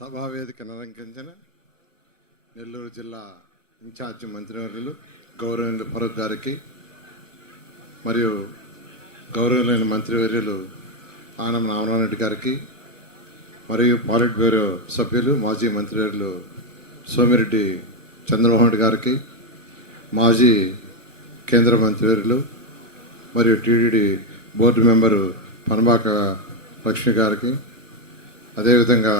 సభావేదికను అలంకరించిన నెల్లూరు జిల్లా ఇన్ఛార్జి మంత్రివర్యులు గౌరవనీయులు ఫరూక్ గారికి మరియు గౌరవనీయులైన మంత్రివర్యులు ఆనం రామనారాయణ గారికి మరియు పాలిట్ బ్యూరో సభ్యులు మాజీ మంత్రివర్యులు సోమిరెడ్డి చంద్రమోహన్ రెడ్డి గారికి మాజీ కేంద్ర మంత్రివర్యులు మరియు TTD board member Panabaka Lakshmi గారికి, అదేవిధంగా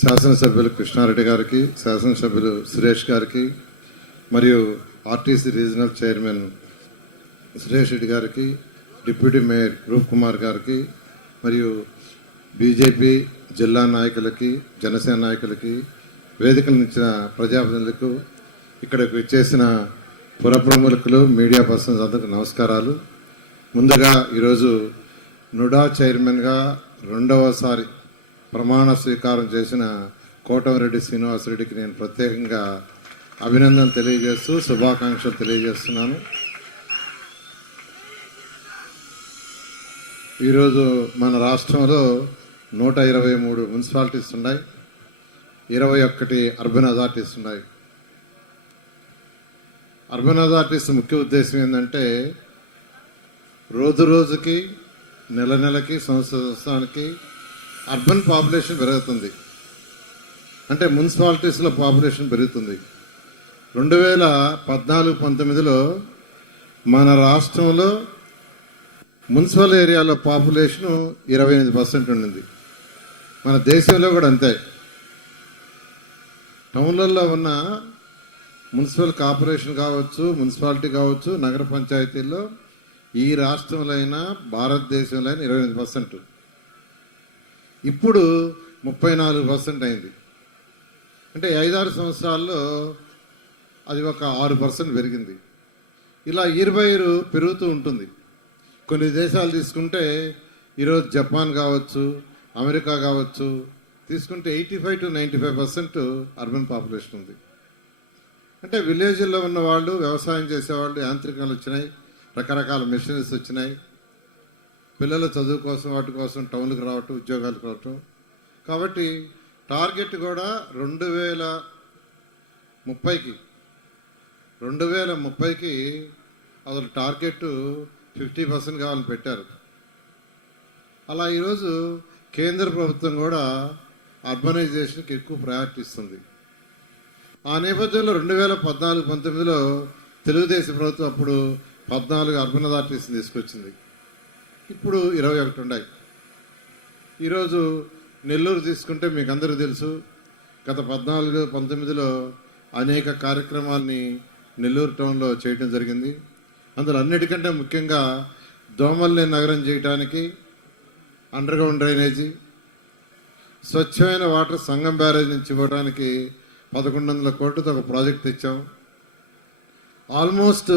శాసనసభ్యులు కృష్ణారెడ్డి గారికి, శాసనసభ్యులు సురేష్ గారికి, మరియు RTC regional chairman Suresh Reddy గారికి, డిప్యూటీ మేయర్ రూప్ కుమార్ గారికి, మరియు బీజేపీ జిల్లా నాయకులకి, జనసేన నాయకులకి, వేదికలు ఇచ్చిన ప్రజాప్రతినిధులకు, ఇక్కడికి వచ్చేసిన పురప్రముఖులు, మీడియా పర్సన్స్ అందరికీ నమస్కారాలు. ముందుగా ఈరోజు నుడా చైర్మన్గా రెండవసారి ప్రమాణ స్వీకారం చేసిన కోటమిరెడ్డి శ్రీనివాసరెడ్డికి నేను ప్రత్యేకంగా అభినందన తెలియజేస్తూ శుభాకాంక్షలు తెలియజేస్తున్నాను. ఈరోజు మన రాష్ట్రంలో 123 మున్సిపాలిటీస్ ఉన్నాయి, 21 అర్బన్ అథారిటీస్ ఉన్నాయి. అర్బన్ అథారిటీస్ ముఖ్య ఉద్దేశం ఏంటంటే రోజు రోజుకి, నెల నెలకి, సంవత్సరానికి అర్బన్ పాపులేషన్ పెరుగుతుంది, అంటే మున్సిపాలిటీస్లో పాపులేషన్ పెరుగుతుంది. 2014-19లో మన రాష్ట్రంలో మున్సిపల్ ఏరియాలో పాపులేషన్ 28% ఉండింది. మన దేశంలో కూడా అంతే. టౌన్లలో ఉన్న మున్సిపల్ కార్పొరేషన్ కావచ్చు, మున్సిపాలిటీ కావచ్చు, నగర పంచాయతీల్లో ఈ రాష్ట్రంలో అయినా భారతదేశంలో అయినా 28%. ఇప్పుడు 34% అయింది. అంటే 5-6 సంవత్సరాల్లో అది ఒక 6% పెరిగింది. ఇలా 20 పెరుగుతూ ఉంటుంది. కొన్ని దేశాలు తీసుకుంటే ఈరోజు జపాన్ కావచ్చు, అమెరికా కావచ్చు, తీసుకుంటే 85-95% అర్బన్ పాపులేషన్ ఉంది. అంటే విలేజ్లో ఉన్న వాళ్ళు, వ్యవసాయం చేసేవాళ్ళు, యాంత్రికాలు వచ్చినాయి, రకరకాల మెషినరీస్ వచ్చినాయి, పిల్లల చదువు కోసం వాటి కోసం టౌన్లకు రావటం, ఉద్యోగాలకు రావటం. కాబట్టి టార్గెట్ కూడా 2030కి అసలు టార్గెట్ 50% కావాలని పెట్టారు. అలా ఈరోజు కేంద్ర ప్రభుత్వం కూడా అర్బనైజేషన్కి ఎక్కువ ప్రయారిటీ ఇస్తుంది. ఆ నేపథ్యంలో 2014-19లో తెలుగుదేశం ప్రభుత్వం అప్పుడు 14 అర్బన్ అథారిటీస్ని తీసుకొచ్చింది. ఇప్పుడు 21 ఉన్నాయి. ఈరోజు నెల్లూరు తీసుకుంటే మీకు అందరికీ తెలుసు, గత 14-19లో అనేక కార్యక్రమాల్ని నెల్లూరు టౌన్లో చేయడం జరిగింది. అందులో అన్నిటికంటే ముఖ్యంగా దోమల్ని నగరం చేయడానికి అండర్గ్రౌండ్ డ్రైనేజీ, స్వచ్ఛమైన వాటర్ సంగం బ్యారేజ్ నుంచి ఇవ్వడానికి 1100 కోట్లతో ఒక ప్రాజెక్ట్ తెచ్చాం. ఆల్మోస్ట్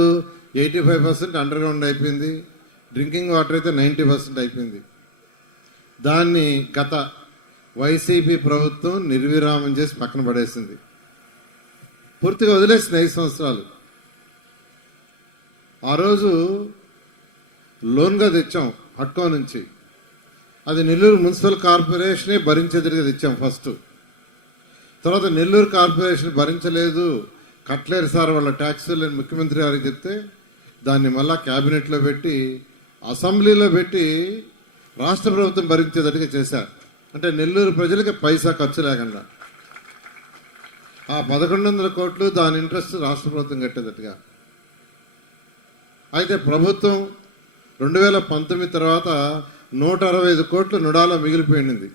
85% అండర్గ్రౌండ్ అయిపోయింది. డ్రింకింగ్ వాటర్ అయితే 90% అయిపోయింది. దాన్ని గత వైసీపీ ప్రభుత్వం నిర్విరామం చేసి పక్కన పడేసింది, పూర్తిగా వదిలేసింది 5 సంవత్సరాలు. ఆ రోజు లోన్గా తెచ్చాం హట్కో నుంచి, అది నెల్లూరు మున్సిపల్ కార్పొరేషనే భరించేదిగా తెచ్చాం ఫస్ట్. తర్వాత నెల్లూరు కార్పొరేషన్ భరించలేదు, కట్లేరు సార్ వాళ్ళ ట్యాక్సులు ముఖ్యమంత్రి గారికి చెప్తే దాన్ని మళ్ళా క్యాబినెట్లో పెట్టి, అసెంబ్లీలో పెట్టి రాష్ట్ర ప్రభుత్వం భరించేటట్టుగా చేశారు. అంటే నెల్లూరు ప్రజలకి పైసా ఖర్చు లేకుండా ఆ 1100 కోట్లు దాని ఇంట్రెస్ట్ రాష్ట్ర ప్రభుత్వం కట్టేటట్టుగా. అయితే ప్రభుత్వం 2019 తర్వాత 165 కోట్లు నుడాలో మిగిలిపోయింది.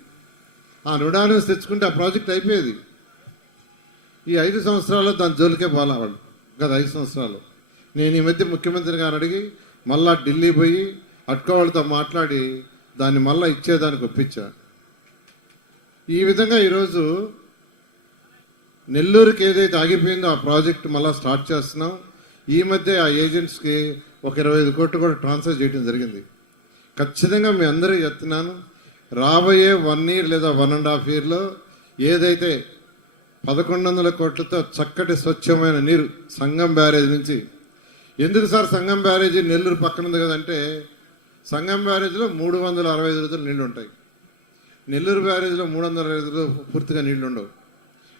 ఆ నుడాను తెచ్చుకుంటే ఆ ప్రాజెక్ట్ అయిపోయేది. ఈ 5 సంవత్సరాల్లో దాని జోలికే పోలేవాళ్ళు. గత 5 సంవత్సరాలు నేను ఈ మధ్య ముఖ్యమంత్రి గారిని అడిగి మళ్ళా ఢిల్లీ పోయి అట్కో వాళ్ళతో మాట్లాడి దాన్ని మళ్ళీ ఇచ్చేదానికి ఒప్పించా. ఈ విధంగా ఈరోజు నెల్లూరుకి ఏదైతే ఆగిపోయిందో ఆ ప్రాజెక్ట్ మళ్ళీ స్టార్ట్ చేస్తున్నాం. ఈ మధ్య ఆ ఏజెంట్స్కి ఒక 25 కోట్లు కూడా ట్రాన్స్ఫర్ చేయడం జరిగింది. ఖచ్చితంగా మీ అందరికీ చెప్తున్నాను, రాబోయే 1 year లేదా 1.5 yearలో ఏదైతే 1100 కోట్లతో చక్కటి స్వచ్ఛమైన నీరు సంగం బ్యారేజ్ నుంచి. ఎందుకు సార్ సంగం బ్యారేజీ నెల్లూరు పక్కన ఉంది కదంటే, సంగం బ్యారేజ్లో 365 రోజులు నీళ్లు ఉంటాయి. నెల్లూరు బ్యారేజ్లో 350 పూర్తిగా నీళ్లు ఉండవు.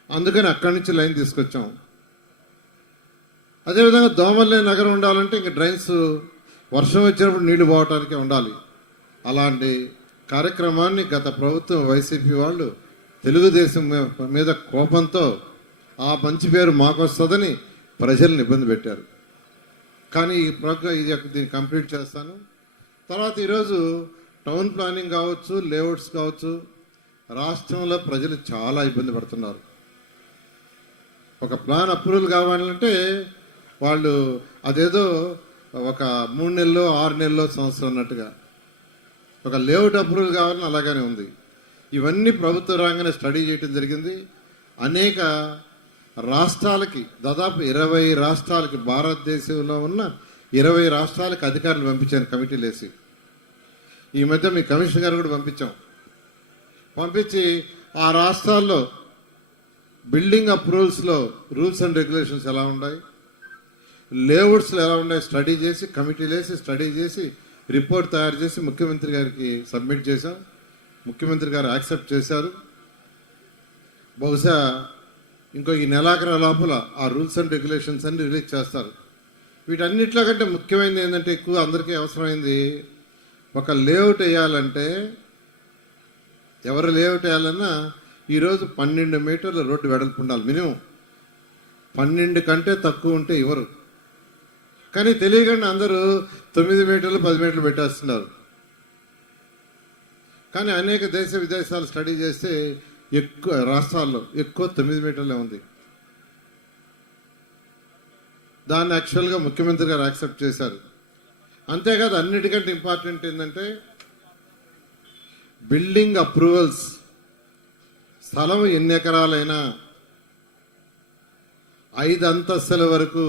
అందుకని అక్కడి నుంచి లైన్ తీసుకొచ్చాం. అదేవిధంగా దోమల్లే నగరం ఉండాలంటే ఇంక డ్రైన్స్ వర్షం వచ్చినప్పుడు నీళ్లు పోవటానికే ఉండాలి. అలాంటి కార్యక్రమాన్ని గత ప్రభుత్వం వైసీపీ వాళ్ళు తెలుగుదేశం మీద కోపంతో ఆ మంచి పేరు మాకు వస్తుందని ప్రజల్ని ఇబ్బంది పెట్టారు. కానీ ఈ దీన్ని కంప్లీట్ చేస్తాను. తర్వాత ఈరోజు టౌన్ ప్లానింగ్ కావచ్చు, లేఅవుట్స్ కావచ్చు, రాష్ట్రంలో ప్రజలు చాలా ఇబ్బంది పడుతున్నారు. ఒక ప్లాన్ అప్రూవల్ కావాలంటే వాళ్ళు అదేదో ఒక 3 నెలల్లో 6 నెలల్లో సంవత్సరం అన్నట్టుగా, ఒక లేఅవుట్ అప్రూవల్ కావాలని అలాగనే ఉంది. ఇవన్నీ ప్రభుత్వ రంగానే స్టడీ చేయడం జరిగింది. అనేక రాష్ట్రాలకి, దాదాపు 20 రాష్ట్రాలకి, భారతదేశంలో ఉన్న 20 రాష్ట్రాలకి అధికారులు పంపించాను కమిటీలు వేసి. ఈ మధ్య మీ కమిషనర్ గారు కూడా పంపించి ఆ రాష్ట్రాల్లో బిల్డింగ్ అప్రూవల్స్లో రూల్స్ అండ్ రెగ్యులేషన్స్ ఎలా ఉన్నాయి, లేఅవుట్స్లో ఎలా ఉన్నాయి స్టడీ చేసి, కమిటీలు వేసి స్టడీ చేసి రిపోర్ట్ తయారు చేసి ముఖ్యమంత్రి గారికి సబ్మిట్ చేశాం. ముఖ్యమంత్రి గారు యాక్సెప్ట్ చేశారు. బహుశా ఇంకో ఈ నెలాఖరు లోపల ఆ రూల్స్ అండ్ రెగ్యులేషన్స్ అన్ని రిలీజ్ చేస్తారు. వీటన్నిటిలో కంటే ముఖ్యమైనది ఏంటంటే, ఎక్కువ అందరికీ అవసరమైంది, ఒక లేఅవుట్ వేయాలంటే, ఎవరు లేఅవుట్ వేయాలన్నా ఈరోజు 12 మీటర్ల రోడ్డు వెడల్పు ఉండాలి మినిమం. 12 కంటే తక్కువ ఉంటే ఇవ్వరు. కానీ తెలియకుండా అందరూ 9 మీటర్లు 10 మీటర్లు పెట్టేస్తున్నారు. కానీ అనేక దేశ విదేశాలు స్టడీ చేస్తే ఎక్కువ రాష్ట్రాల్లో ఎక్కువ 9 మీటర్లే ఉంది. దాన్ని యాక్చువల్గా ముఖ్యమంత్రి గారు యాక్సెప్ట్ చేశారు. అంతేకాదు, అన్నిటికంటే ఇంపార్టెంట్ ఏంటంటే బిల్డింగ్ అప్రూవల్స్, స్థలం ఎన్ని ఎకరాలైనా 5 అంతస్తుల వరకు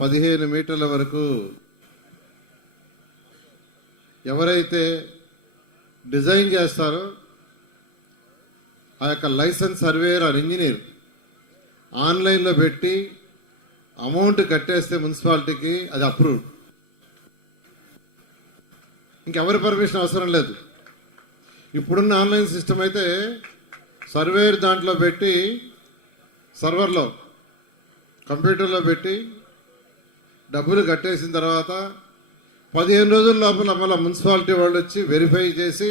15 మీటర్ల వరకు ఎవరైతే డిజైన్ చేస్తారో ఆ యొక్క లైసెన్స్ సర్వేయర్ ఆర్ ఇంజనీర్ ఆన్లైన్లో పెట్టి అమౌంట్ కట్టేస్తే మున్సిపాలిటీకి అది అప్రూవ్డ్. ఇంకెవరి పర్మిషన్ అవసరం లేదు. ఇప్పుడున్న ఆన్లైన్ సిస్టమ్ అయితే సర్వేయర్ దాంట్లో పెట్టి, సర్వర్లో కంప్యూటర్లో పెట్టి డబ్బులు కట్టేసిన తర్వాత 15 రోజుల లోపల మళ్ళీ మున్సిపాలిటీ వాళ్ళు వచ్చి వెరిఫై చేసి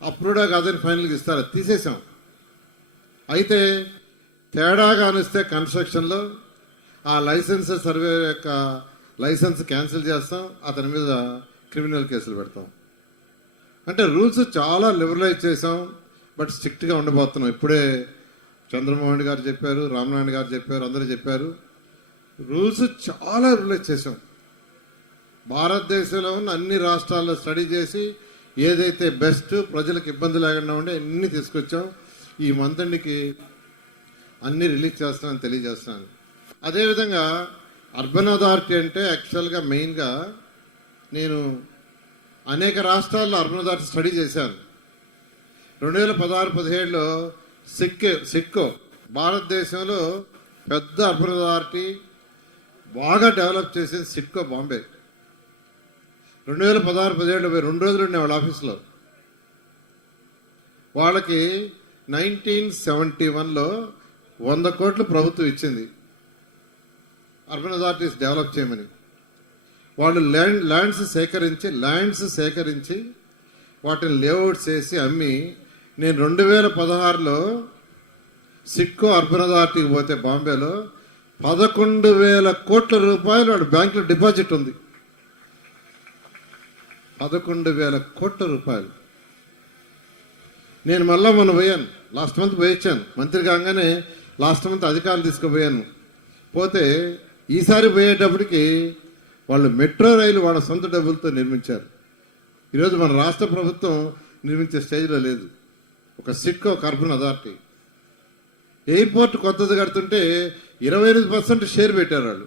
అప్రూవ్డా కాదని ఫైనల్గా ఇస్తారు. తీసేసాం. అయితే తేడాగా అనిస్తే కన్స్ట్రక్షన్లో ఆ లైసెన్స్ సర్వే యొక్క లైసెన్స్ క్యాన్సిల్ చేస్తాం, అతని మీద క్రిమినల్ కేసులు పెడతాం. అంటే రూల్స్ చాలా లిబరలైజ్ చేసాం, బట్ స్ట్రిక్ట్గా ఉండబోతున్నాం. ఇప్పుడే చంద్రమోహన్ గారు చెప్పారు, రామనారాయణ గారు చెప్పారు, అందరూ చెప్పారు. రూల్స్ చాలా రిలీజ్ చేసాం. భారతదేశంలో ఉన్న అన్ని రాష్ట్రాల్లో స్టడీ చేసి ఏదైతే బెస్ట్, ప్రజలకు ఇబ్బంది లేకుండా ఉండే అన్ని తీసుకొచ్చాం. ఈ మంత్రికి అన్ని రిలీజ్ చేస్తానని తెలియజేస్తున్నాను. అదేవిధంగా అర్బన్ అథారిటీ అంటే యాక్చువల్గా మెయిన్గా నేను అనేక రాష్ట్రాల్లో అర్బన్ అథారిటీ స్టడీ చేశాను. 2016-17లో సిక్కో భారతదేశంలో పెద్ద అర్బన్ అథారిటీ బాగా డెవలప్ చేసేది సిట్కో బాంబే. 2016-17లో 2 రోజులు ఉండే వాళ్ళ ఆఫీస్లో. వాళ్ళకి 1971లో 100 కోట్లు ప్రభుత్వం ఇచ్చింది అర్బన్ అథారిటీస్ డెవలప్ చేయమని. వాళ్ళు ల్యాండ్స్ సేకరించి వాటిని లేఅవుట్స్ వేసి అమ్మి, నేను 2016లో సిక్కో అర్బన్ అథారిటీకి పోతే బాంబేలో 11,000 కోట్ల రూపాయలు వాడు బ్యాంకులో డిపాజిట్ ఉంది. 11,000 కోట్ల రూపాయలు. నేను మళ్ళా మొన్న పోయాను, లాస్ట్ మంత్ పోయొచ్చాను. మంత్రి కాగానే లాస్ట్ మంత్ అధికారులు తీసుకుపోయాను. పోతే ఈసారి పోయేటప్పటికి వాళ్ళు మెట్రో రైలు వాళ్ళ సొంత డబ్బులతో నిర్మించారు. ఈరోజు మన రాష్ట్ర ప్రభుత్వం నిర్మించే స్టేజ్లో లేదు. ఒక సిక్కో, ఒక అర్బన్ అథారిటీ. ఎయిర్పోర్ట్ కొత్తది కడుతుంటే 28% షేర్ పెట్టారు వాళ్ళు.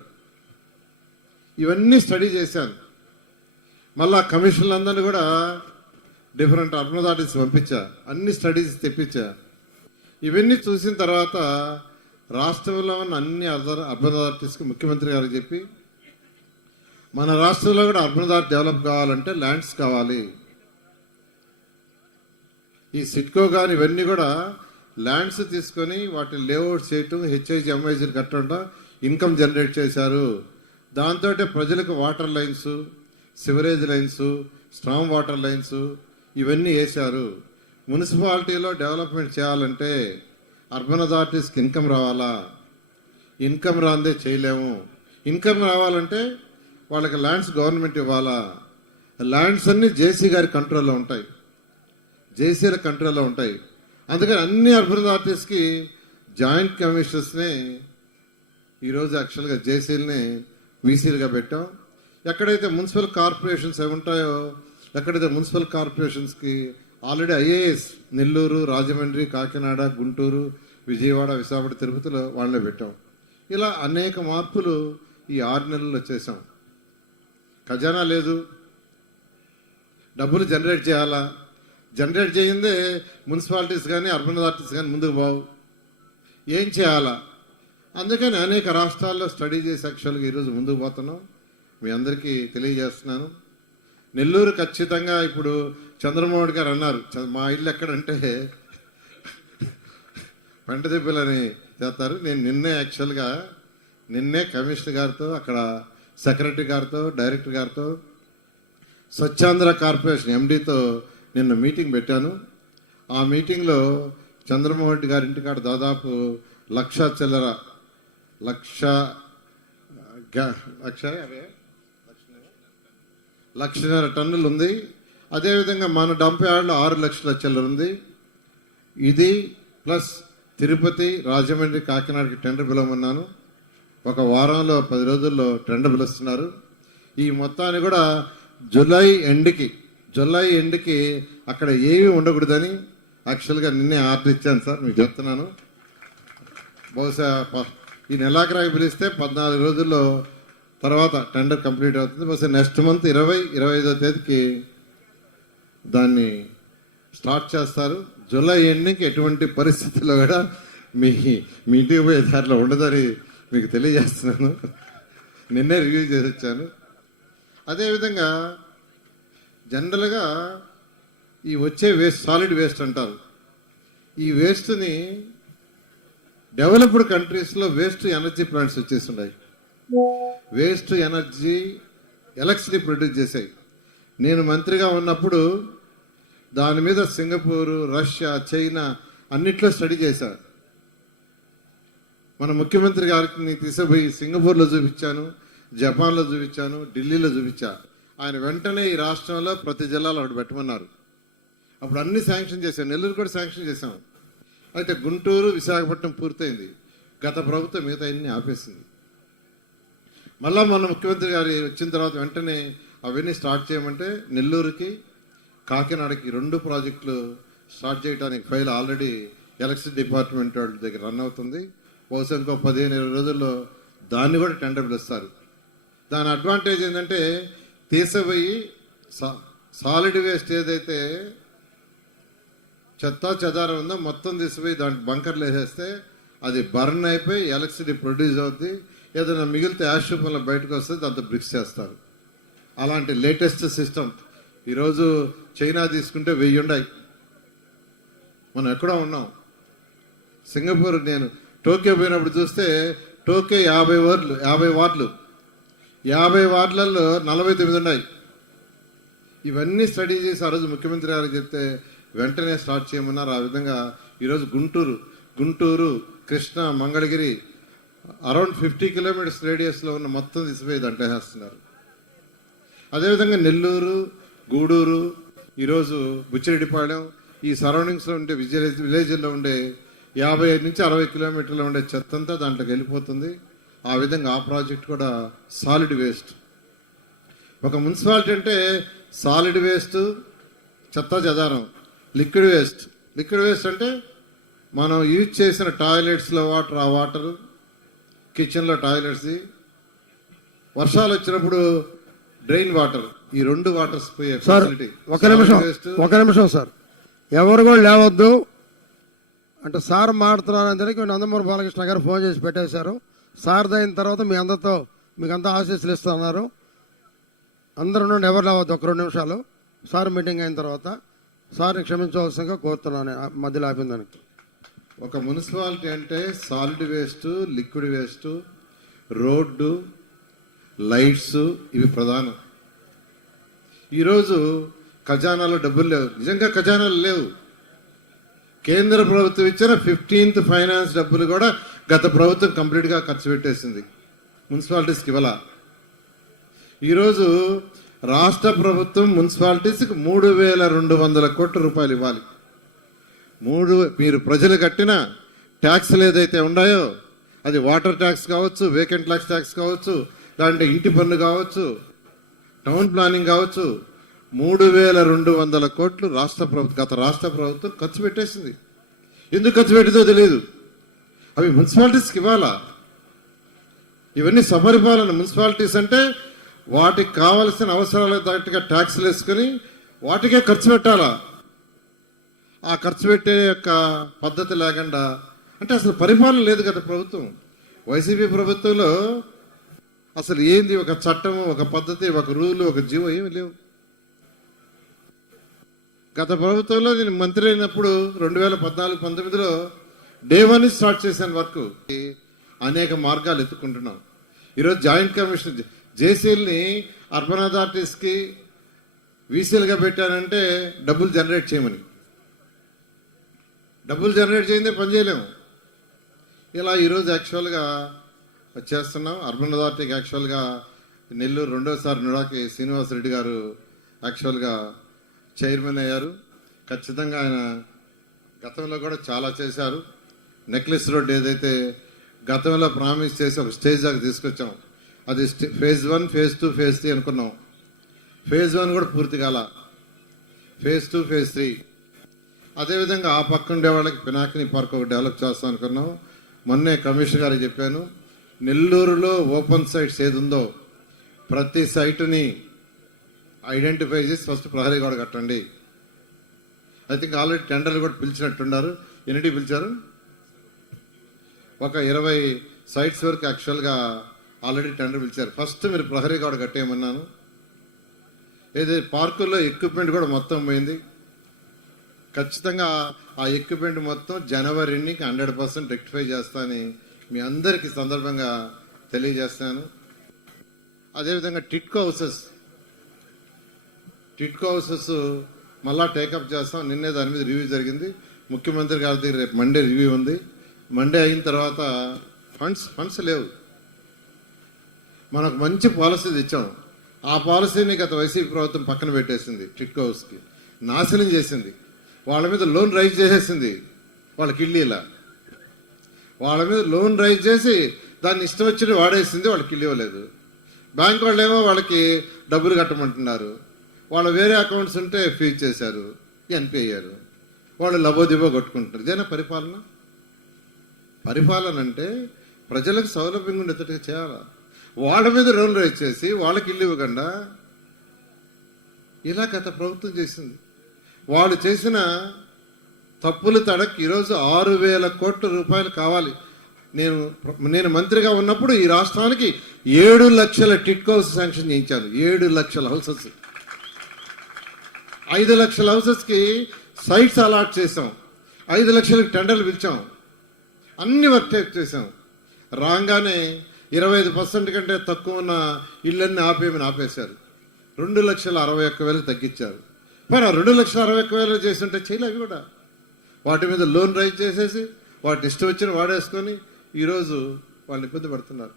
ఇవన్నీ స్టడీ చేశాను. మళ్ళా కమిషన్లందరినీ కూడా డిఫరెంట్ అర్బన్ అథారిటీస్ పంపించా, అన్ని స్టడీస్ తెప్పించా. ఇవన్నీ చూసిన తర్వాత రాష్ట్రంలో ఉన్న అన్ని అర్బన్ అథారిటీస్కి ముఖ్యమంత్రి గారికి చెప్పి, మన రాష్ట్రంలో కూడా అర్బన్ అథారిటీ డెవలప్ కావాలంటే ల్యాండ్స్ కావాలి. ఈ సిట్కో కానీ ఇవన్నీ కూడా ల్యాండ్స్ తీసుకొని వాటిని లేఅవుట్ చేయటం, హెచ్ఐజీ ఎంఐజీలు కట్టడం, ఇన్కమ్ జనరేట్ చేశారు. దాంతో ప్రజలకు water lines, sewerage lines, strong water lines ఇవన్నీ వేశారు. మున్సిపాలిటీలో డెవలప్మెంట్ చేయాలంటే అర్బన్ అథారిటీస్కి ఇన్కమ్ రావాలా? ఇన్కమ్ రాందే చేయలేము. ఇన్కమ్ రావాలంటే వాళ్ళకి ల్యాండ్స్ గవర్నమెంట్ ఇవ్వాలా? ల్యాండ్స్ అన్ని జేసీ గారి కంట్రోల్లో ఉంటాయి, జేసీల కంట్రోల్లో ఉంటాయి. అందుకని అన్ని అర్బన్ అథారిటీస్కి జాయింట్ కమిషనర్స్ని ఈరోజు యాక్చువల్గా జేసీలని వీసీలుగా పెట్టాం. ఎక్కడైతే మున్సిపల్ కార్పొరేషన్స్ అవి ఉంటాయో, ఎక్కడైతే మున్సిపల్ కార్పొరేషన్స్కి ఆల్రెడీ ఐఏఎస్ నెల్లూరు, రాజమండ్రి, కాకినాడ, గుంటూరు, విజయవాడ, విశాఖపట్నం, తిరుపతిలో వాళ్ళనే పెట్టాం. ఇలా అనేక మార్పులు ఈ 6 నెలల్లో చేశాం. ఖజానా లేదు, డబ్బులు జనరేట్ చేయాలా? జనరేట్ చేయిందే మున్సిపాలిటీస్ కానీ అర్బన్ అథారిటీస్ కానీ ముందుకు పోవు. ఏం చేయాలా? అందుకని అనేక రాష్ట్రాల్లో స్టడీ చేసి యాక్చువల్గా ఈరోజు ముందుకు పోతున్నాం. మీ అందరికీ తెలియజేస్తున్నాను. నెల్లూరు ఖచ్చితంగా ఇప్పుడు చంద్రమోహన్ గారు అన్నారు, మా ఇల్లు ఎక్కడంటే పంట దెబ్బలని చేస్తారు. నేను నిన్నే కమిషనర్ గారితో, అక్కడ సెక్రటరీ గారితో, డైరెక్టర్ గారితో, స్వచ్ఛాంధ్ర కార్పొరేషన్ ఎండీతో నిన్న మీటింగ్ పెట్టాను. ఆ మీటింగ్లో చంద్రమోహన్ రెడ్డి గారి ఇంటికాడ దాదాపు 1,00,000 చిల్లర 1,50,000 టన్నులు ఉంది. అదేవిధంగా మన డంప్ యార్డ్లో 6 లక్షల చిల్లర ఉంది. ఇది ప్లస్ తిరుపతి, రాజమండ్రి, కాకినాడకి టెండర్ పిలవమన్నాను. ఒక వారంలో 10 రోజుల్లో టెండర్ పిలుస్తున్నారు. ఈ మొత్తాన్ని కూడా జూలై ఎండ్కి అక్కడ ఏమీ ఉండకూడదని యాక్చువల్గా నిన్నే ఆర్డర్ ఇచ్చాను సార్, మీకు చెప్తున్నాను. బహుశా ఈ నెలాఖరాకి పిలిస్తే 14 రోజుల్లో తర్వాత టెండర్ కంప్లీట్ అవుతుంది. బహుశా నెక్స్ట్ మంత్ 25వ తేదీకి దాన్ని స్టార్ట్ చేస్తారు. జూలై ఎండ్కి ఎటువంటి పరిస్థితుల్లో కూడా మీ ఇంటికి పోయే దారిలో ఉండదని మీకు తెలియజేస్తున్నాను. నిన్నే రివ్యూ చేసి వచ్చాను. అదేవిధంగా జనరల్గా ఈ వచ్చే వేస్ట్ సాలిడ్ వేస్ట్ అంటారు. ఈ వేస్ట్ని డెవలప్డ్ కంట్రీస్లో వేస్ట్ ఎనర్జీ ప్లాంట్స్ వచ్చేస్తున్నాయి. వేస్ట్ ఎనర్జీ ఎలక్ట్రిసిటీ ప్రొడ్యూస్ చేశాయి. నేను మంత్రిగా ఉన్నప్పుడు దాని మీద సింగపూరు, రష్యా, చైనా అన్నిట్లో స్టడీ చేశాను. మన ముఖ్యమంత్రి గారికి తీసుకుపోయి సింగపూర్లో చూపించాను, జపాన్లో చూపించాను, ఢిల్లీలో చూపించా. ఆయన వెంటనే ఈ రాష్ట్రంలో ప్రతి జిల్లాలో ఒకటి పెట్టమన్నారు. అప్పుడు అన్ని శాంక్షన్ చేశాం, నెల్లూరు కూడా శాంక్షన్ చేశాం. అయితే గుంటూరు, విశాఖపట్నం పూర్తయింది. గత ప్రభుత్వం మిగతా అన్ని ఆపేసింది. మళ్ళా మన ముఖ్యమంత్రి గారు వచ్చిన తర్వాత వెంటనే అవన్నీ స్టార్ట్ చేయమంటే నెల్లూరుకి, కాకినాడకి 2 ప్రాజెక్టులు స్టార్ట్ చేయడానికి ఫైల్ ఆల్రెడీ ఎలక్ట్రిసిటీ డిపార్ట్మెంట్ వాళ్ళ దగ్గర రన్ అవుతుంది. బహుశా ఇంకో 15-20 రోజుల్లో దాన్ని కూడా టెండర్ పిలుస్తారు. దాని అడ్వాంటేజ్ ఏంటంటే తీసిపోయి సాలిడ్ వేస్ట్ ఏదైతే చెత్త చెదారం ఉందో మొత్తం తీసిపోయి దాంట్లో బంకర్లు వేసేస్తే అది బర్న్ అయిపోయి ఎలక్ట్రిసిటీ ప్రొడ్యూస్ అవుద్ది. ఏదైనా మిగిలితే యాష్ రూపంలో బయటకు వస్తే దాంతో బ్రిక్స్ చేస్తారు. అలాంటి లేటెస్ట్ సిస్టమ్ ఈరోజు చైనా తీసుకుంటే 1000 ఉన్నాయి. మనం ఎక్కడో ఉన్నాం. సింగపూర్, నేను టోక్యో పోయినప్పుడు చూస్తే టోక్యో 50 వార్డులు 50 వార్డులలో 49 ఉన్నాయి. ఇవన్నీ స్టడీ చేసి ఆ రోజు ముఖ్యమంత్రి గారికి చెప్తే వెంటనే స్టార్ట్ చేయమన్నారు. ఆ విధంగా ఈరోజు గుంటూరు, కృష్ణ, మంగళగిరి అరౌండ్ 50 కిలోమీటర్స్ రేడియస్లో ఉన్న మొత్తం తీసిపోయి దాంట్లో వేస్తున్నారు. అదేవిధంగా నెల్లూరు, గూడూరు, ఈరోజు బుచ్చిరెడ్డిపాళెం, ఈ సరౌండింగ్స్లో ఉండే విలేజ్లో ఉండే 55 నుంచి 60 కిలోమీటర్లో ఉండే చెత్త అంతా దాంట్లోకి వెళ్ళిపోతుంది. ఆ విధంగా ఆ ప్రాజెక్ట్ కూడా సాలిడ్ వేస్ట్. ఒక మున్సిపాలిటీ అంటే సాలిడ్ వేస్ట్, చెత్త చెదారం, లిక్విడ్ వేస్ట్ అంటే మనం యూజ్ చేసిన టాయిలెట్స్లో వాటర్, ఆ వాటర్ కిచెన్లో టాయిలెట్స్ది, వర్షాలు వచ్చినప్పుడు డ్రైన్ వాటర్, ఈ 2 వాటర్స్ పోయే ఫెసిలిటీ. ఒక నిమిషం సార్, ఎవరు కూడా లేవద్దు అంటే సార్ మాట్లాడుతున్నారని నందమూరి బాలకృష్ణ గారు ఫోన్ చేసి పెట్టేశారు. సార్ అయిన తర్వాత మీకు అంతా ఆశీస్సులు ఇస్తున్నారు. అందరూ ఎవరు లేవద్దు, ఒక 2 నిమిషాలు. సార్ మీటింగ్ అయిన తర్వాత సార్ని క్షమించవలసిందిగా కోరుతున్నాను మధ్యలో ఆపిందానికి. ఒక మున్సిపాలిటీ అంటే solid waste, liquid waste, road, lights ఇవి ప్రధానం. ఈరోజు ఖజానాలో డబ్బులు లేవు, నిజంగా ఖజానాలు లేవు. కేంద్ర ప్రభుత్వం ఇచ్చిన 15th ఫైనాన్స్ డబ్బులు కూడా గత ప్రభుత్వం కంప్లీట్గా ఖర్చు పెట్టేసింది, మున్సిపాలిటీస్కి ఇవ్వాల. ఈరోజు రాష్ట్ర ప్రభుత్వం మున్సిపాలిటీస్కి 3,200 కోట్ల రూపాయలు ఇవ్వాలి. మీరు ప్రజలు కట్టిన ట్యాక్స్లు ఏదైతే ఉన్నాయో, అది వాటర్ ట్యాక్స్ కావచ్చు, వేకెంట్ ల్యాక్స్ ట్యాక్స్ కావచ్చు, లేదంటే ఇంటి పన్ను కావచ్చు, టౌన్ ప్లానింగ్ కావచ్చు, 3,200 కోట్లు గత రాష్ట్ర ప్రభుత్వం ఖర్చు పెట్టేసింది. ఎందుకు ఖర్చు పెట్టిందో తెలియదు. అవి మున్సిపాలిటీస్కి ఇవ్వాలా? ఇవన్నీ సపరిపాలన. మున్సిపాలిటీస్ అంటే వాటికి కావలసిన అవసరాలకు తగ్గట్టుగా ట్యాక్స్లు వేసుకుని వాటికే ఖర్చు పెట్టాలా? ఆ ఖర్చు పెట్టే యొక్క పద్ధతి లేకుండా, అంటే అసలు పరిపాలన లేదు కదా ప్రభుత్వం. వైసీపీ ప్రభుత్వంలో అసలు ఏంది ఒక చట్టము, ఒక పద్ధతి, ఒక రూలు, ఒక జీవో ఏమి లేవు. గత ప్రభుత్వంలో నేను మంత్రి అయినప్పుడు 2014-19లో డే 1 స్టార్ట్ చేశాను వర్క్. అనేక మార్గాలు ఎత్తుకుంటున్నాం. ఈరోజు జాయింట్ కమిషన్ జేసీల్ని అర్బన్ అథారిటీస్కి వీసీలుగా పెట్టానంటే డబ్బులు జనరేట్ చేయమని. డబ్బులు జనరేట్ చేయిందే పని చేయలేము. ఇలా ఈరోజు యాక్చువల్గా చేస్తున్నాం. అర్బన్ అథారిటీకి యాక్చువల్గా నెల్లూరు రెండోసారి నుడాకి శ్రీనివాసరెడ్డి గారు యాక్చువల్గా చైర్మన్ అయ్యారు. ఖచ్చితంగా ఆయన గతంలో కూడా చాలా చేశారు. నెక్లెస్ రోడ్ ఏదైతే గతంలో ప్రామిస్ చేసి ఒక స్టేజ్ దాకా తీసుకొచ్చాం, అది ఫేజ్ 1, ఫేజ్ 2, ఫేజ్ 3 అనుకున్నాం. ఫేజ్ 1 కూడా పూర్తి కాల. Phase 2, phase 3. అదేవిధంగా ఆ పక్క ఉండే వాళ్ళకి పినాకిని పార్క్ ఒకటి డెవలప్ చేస్తాం అనుకున్నాం. మొన్నే కమిషనర్ గారికి చెప్పాను, నెల్లూరులో ఓపెన్ సైట్స్ ఏది ఉందో ప్రతి సైటుని ఐడెంటిఫై చేసి ఫస్ట్ ప్రహరీ గోడ కట్టండి. ఐ థింక్ ఆల్రెడీ టెండర్లు కూడా పిలిచినట్టున్నారు. ఎన్నిటి పిలిచారు? ఒక 20 సైట్స్ వరకు యాక్చువల్గా ఆల్రెడీ టెండర్ పిలిచారు. ఫస్ట్ మీరు ప్రహరీ గోడ కట్టేయమన్నాను. ఏది పార్కుల్లో ఎక్విప్మెంట్ కూడా మొత్తం పోయింది. ఖచ్చితంగా ఆ ఎక్విప్మెంట్ మొత్తం జనవరిని 100% రెక్టిఫై చేస్తానని మీ అందరికీ సందర్భంగా తెలియజేస్తాను. అదేవిధంగా టిట్కో హౌసెస్ మళ్ళా టేకప్ చేస్తాం. నిన్నే దాని మీద రివ్యూ జరిగింది. ముఖ్యమంత్రి గారి దగ్గర రేపు మండే రివ్యూ ఉంది. మండే అయిన తర్వాత ఫండ్స్ లేవు. మనకు మంచి పాలసీ తెచ్చాం. ఆ పాలసీని గత వైసీపీ ప్రభుత్వం పక్కన పెట్టేసింది. టిట్కో హౌస్కి నాశనం చేసింది. వాళ్ళ మీద లోన్ రైజ్ చేసేసింది. వాళ్ళకి ఇల్లు వాళ్ళ మీద లోన్ రైజ్ చేసి దాన్ని ఇష్టం వచ్చి వాడేసింది. వాళ్ళకి ఇల్లు ఇవ్వలేదు. బ్యాంక్ వాళ్ళు ఏమో వాళ్ళకి డబ్బులు కట్టమంటున్నారు. వాళ్ళ వేరే అకౌంట్స్ ఉంటే ఫీజ్ చేశారు, ఎన్పీ అయ్యారు. వాళ్ళు లబోదిబో కొట్టుకుంటారు. ఇదేనా పరిపాలన? పరిపాలన అంటే ప్రజలకు సౌలభ్యంగా ఉండేటట్టుగా చేయాలా? వాళ్ళ మీద లోన్ రైజ్ చేసి వాళ్ళకి ఇల్లు ఇవ్వకుండా ఇలా గత ప్రభుత్వం చేసింది. వాళ్ళు చేసిన తప్పులు తడక్ ఈరోజు 6,000 కోట్ల రూపాయలు కావాలి. నేను మంత్రిగా ఉన్నప్పుడు ఈ రాష్ట్రానికి 7 లక్షల టిట్కో హౌస్ శాంక్షన్ చేయించాను. 7 లక్షల హౌసెస్, 5 లక్షల హౌసెస్కి సైట్స్ అలాట్ చేసాం. 5 లక్షలకు టెండర్లు పిలిచాం. అన్ని వర్క్ చేసాం. రాగానే 25% కంటే తక్కువ ఉన్న ఇళ్ళన్నీ ఆపేశారు. 2,61,000 తగ్గించారు. మరి 2,61,000 చేస్తుంటే చేయలే. అవి కూడా వాటి మీద లోన్ రైజ్ చేసేసి వాటిని ఇష్టం వచ్చిన వాడేసుకొని ఈరోజు వాళ్ళు ఇబ్బంది పడుతున్నారు.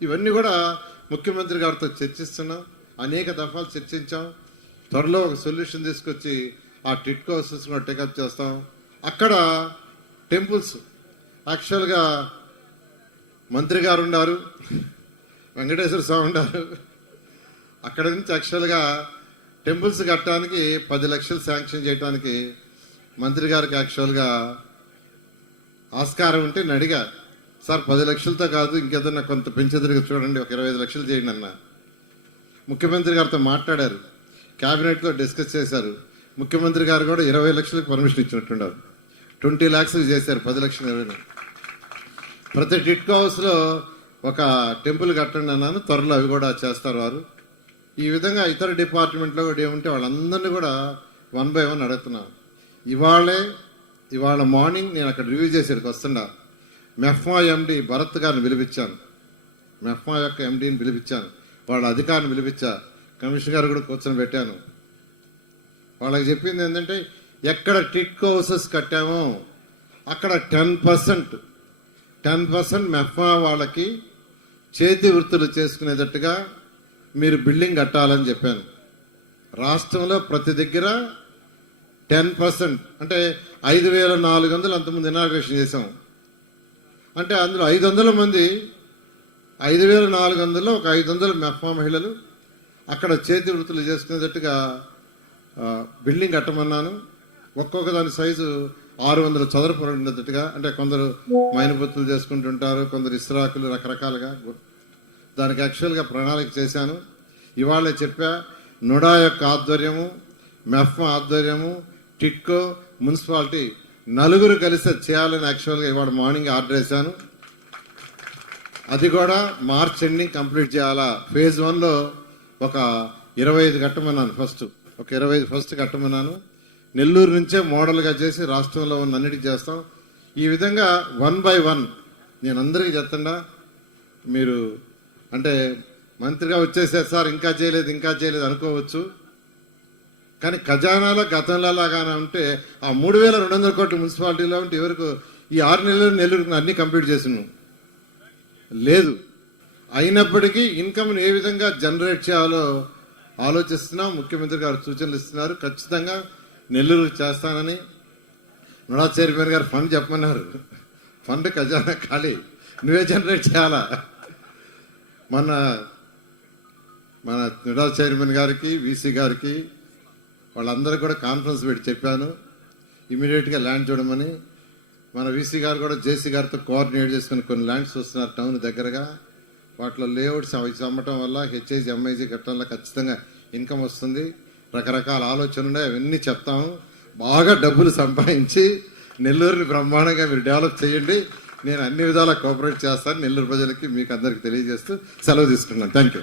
ఇవన్నీ కూడా ముఖ్యమంత్రి గారితో చర్చిస్తున్నాం. అనేక దఫాలు చర్చించాం. త్వరలో ఒక సొల్యూషన్ తీసుకొచ్చి ఆ టిట్కో హౌసెస్ కూడా టేకప్ చేస్తాం. అక్కడ టెంపుల్స్ యాక్చువల్గా మంత్రి గారు ఉన్నారు, వెంకటేశ్వర స్వామి ఉన్నారు. అక్కడ నుంచి యాక్చువల్గా టెంపుల్స్ కట్టడానికి 10 లక్షలు శాంక్షన్ చేయడానికి మంత్రి గారికి యాక్చువల్గా ఆస్కారం ఉంటే నేను అడిగా, సార్ 10 లక్షలతో కాదు ఇంకేదన్నా కొంత పెంచేదరిగా చూడండి, ఒక 25 లక్షలు చేయండి అన్న. ముఖ్యమంత్రి గారితో మాట్లాడారు, క్యాబినెట్లో డిస్కస్ చేశారు. ముఖ్యమంత్రి గారు కూడా 20 లక్షలకు పర్మిషన్ ఇచ్చినట్టున్నారు. 20 lakhs చేశారు. 10 లక్షలు 20. ప్రతి టిట్కో హౌస్లో ఒక టెంపుల్ కట్టండి అన్నాను. త్వరలో అవి కూడా చేస్తారు వారు. ఈ విధంగా ఇతర డిపార్ట్మెంట్లో కూడా ఏముంటే వాళ్ళందరినీ కూడా వన్ బై వన్ అడుగుతున్నాను. ఇవాళ మార్నింగ్ నేను అక్కడ రివ్యూ చేసేటికి వస్తున్నా. మెఫ్మా ఎండి భరత్ గారిని పిలిపించాను, మెఫ్మా యొక్క ఎండీని పిలిపించాను, వాళ్ళ అధికారిని పిలిపించా, కమిషనర్ గారు కూడా కూర్చొని పెట్టాను. వాళ్ళకి చెప్పింది ఏంటంటే ఎక్కడ టిట్కో హౌసెస్ కట్టామో అక్కడ 10% మెఫ్మా వాళ్ళకి చేతి వృత్తులు చేసుకునేటట్టుగా మీరు బిల్డింగ్ కట్టాలని చెప్పాను. రాష్ట్రంలో ప్రతి దగ్గర 10% అంటే 5,400 అంతకుముందు ఇనాగ్రేషన్ చేశాం. అంటే అందులో 500 మంది, 5,400లో ఒక 500 మెఫ్మా మహిళలు అక్కడ చేతి వృత్తులు చేసుకునేటట్టుగా బిల్డింగ్ కట్టమన్నాను. ఒక్కొక్క దాని సైజు 600 చదరపు ఉండేటట్టుగా. అంటే కొందరు మైనబుత్తులు చేసుకుంటుంటారు, కొందరు ఇస్రాకులు, రకరకాలుగా. దానికి యాక్చువల్గా ప్రణాళిక చేశాను. ఇవాళ చెప్పా, నుడా యొక్క ఆధ్వర్యము, మెఫ్మా ఆధ్వర్యము, టిట్కో, మున్సిపాలిటీ నలుగురు కలిసి చేయాలని యాక్చువల్గా ఇవాళ మార్నింగ్ ఆర్డర్ వేశాను. అది కూడా మార్చ్ ఎండింగ్ కంప్లీట్ చేయాలా. ఫేజ్ 1లో ఒక 25 కట్టమన్నాను. ఒక 25 ఫస్ట్ కట్టమన్నాను. నెల్లూరు నుంచే మోడల్గా చేసి రాష్ట్రంలో ఉన్న అన్నిటికీ చేస్తాం. ఈ విధంగా 1 by 1 నేను అందరికీ చెప్తున్నా. మీరు అంటే మంత్రిగా వచ్చేసారు సార్, ఇంకా చేయలేదు అనుకోవచ్చు. కానీ ఖజానాలో గతంలో లాగానే ఉంటే ఆ 3,200 కోట్ల మున్సిపాలిటీలో ఉంటే ఎవరికి ఈ 6 నెలలు నెల్లూరుకు అన్ని కంప్లీట్ చేసినాం లేదు. అయినప్పటికీ ఇన్కమ్ని ఏ విధంగా జనరేట్ చేయాలో ఆలోచిస్తున్నాం. ముఖ్యమంత్రి గారు సూచనలు ఇస్తున్నారు. ఖచ్చితంగా నెల్లూరు చేస్తానని. నుడా చైర్మన్ గారు ఫండ్ చెప్పమన్నారు. ఫండ్ ఖజానా ఖాళీ, నువ్వే జనరేట్ చేయాలా. మన నుడా చైర్మన్ గారికి, వీసీ గారికి, వాళ్ళందరూ కూడా కాన్ఫరెన్స్ పెట్టి చెప్పాను ఇమీడియట్గా ల్యాండ్ చూడమని. మన వీసీ గారు కూడా జేసీ గారితో కోఆర్డినేట్ చేసుకుని కొన్ని ల్యాండ్స్ వస్తున్నారు టౌన్ దగ్గరగా. వాటిలో లేఅవుట్స్ అవి అమ్మటం వల్ల హెచ్ఐజీ, ఎంఐజీ కట్టడం వల్ల ఖచ్చితంగా ఇన్కమ్ వస్తుంది. రకరకాల ఆలోచనలు ఉన్నాయి, అవన్నీ చెప్తాము. బాగా డబ్బులు సంపాదించి నెల్లూరుని బ్రహ్మాండంగా మీరు డెవలప్ చేయండి. నేను అన్ని విధాలా కోఆపరేట్ చేస్తాను నెల్లూరు ప్రజలకి, మీకు అందరికి తెలియజేస్తూ సెలవు తీసుకున్నాను. Thank you.